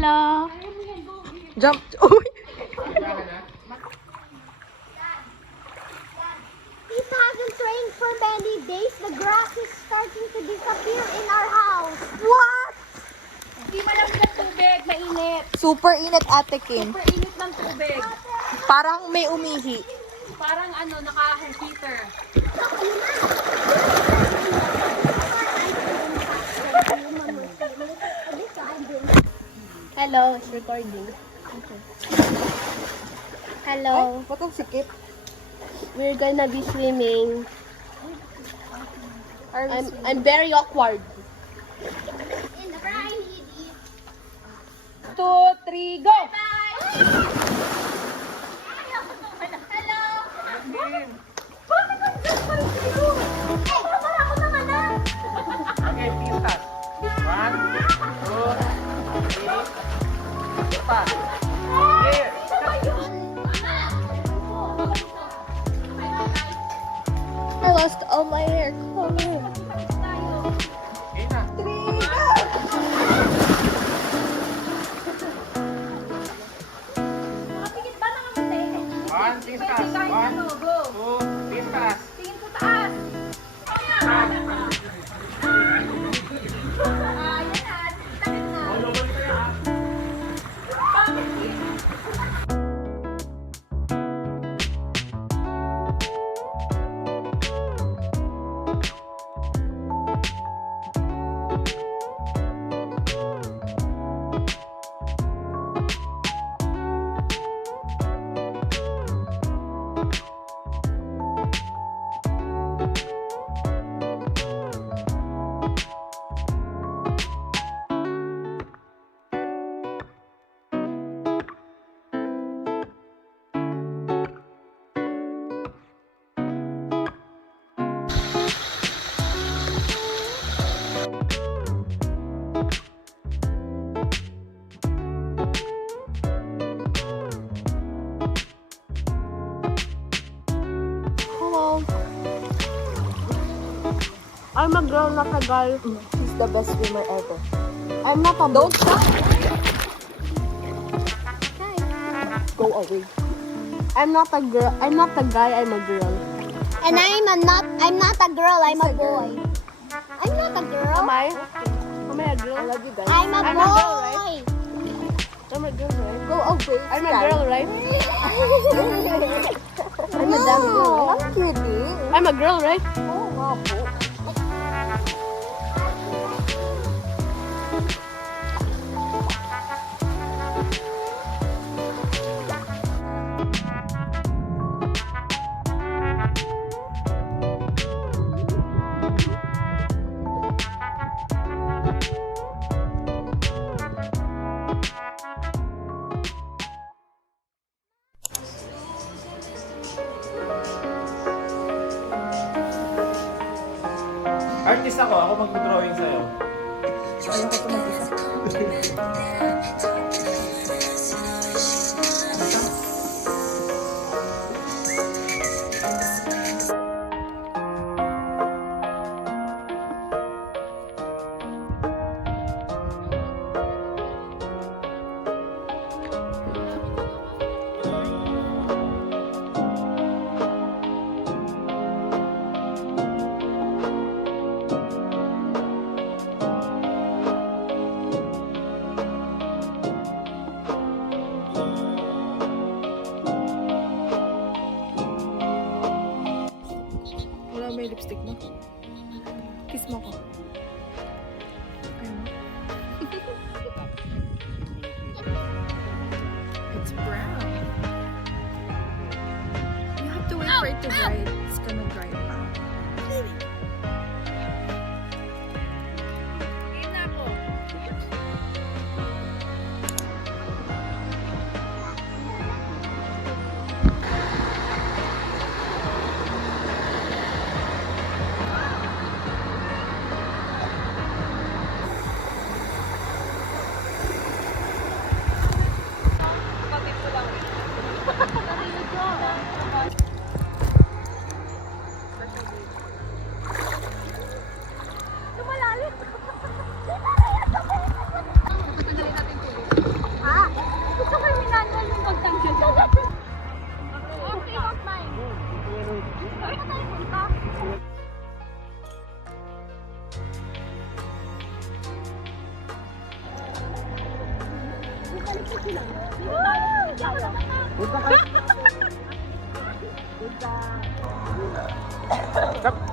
Hello. Jump. Uy! It hasn't rained for many days. The grass is starting to disappear in our house. What? Hindi malamig ang tubig, mainit. Super init, Ate Kim. Super init ng tubig. Parang may umihi. Parang naka-heater. Hello, it's recording. Hello. Ba't ang sikip? We're gonna be swimming. I'm very awkward. In the brine, 2, 3, go! Okay, pistas. 1, 2, 3, pa. Here. I lost all my hair color. Okay na. One, pistas. 1, 2, pistas. Tingin ko taas. Hello. I'm a girl, not a guy. He's the best swimmer ever. I'm not a Don't stop! Go away. I'm not a girl. I'm not a guy. I'm a girl. And I'm not a girl. I'm a boy. I'm not a girl. Am I? Am I a girl? I love you guys. I'm a I'm boy. a girl, right? I'm a girl, right? Go away. I'm a girl, right? I'm a damn girl. I'm kidding. I'm a girl, right? Oo nga po. Artist ako mag-drawing sa'yo. Ayaw ko ito mag-isa. Wala may lipstick mo. Kiss mo ko. Ayun. It's brown. You have to wait for it to dry. It's gonna dry pa. Punta ka.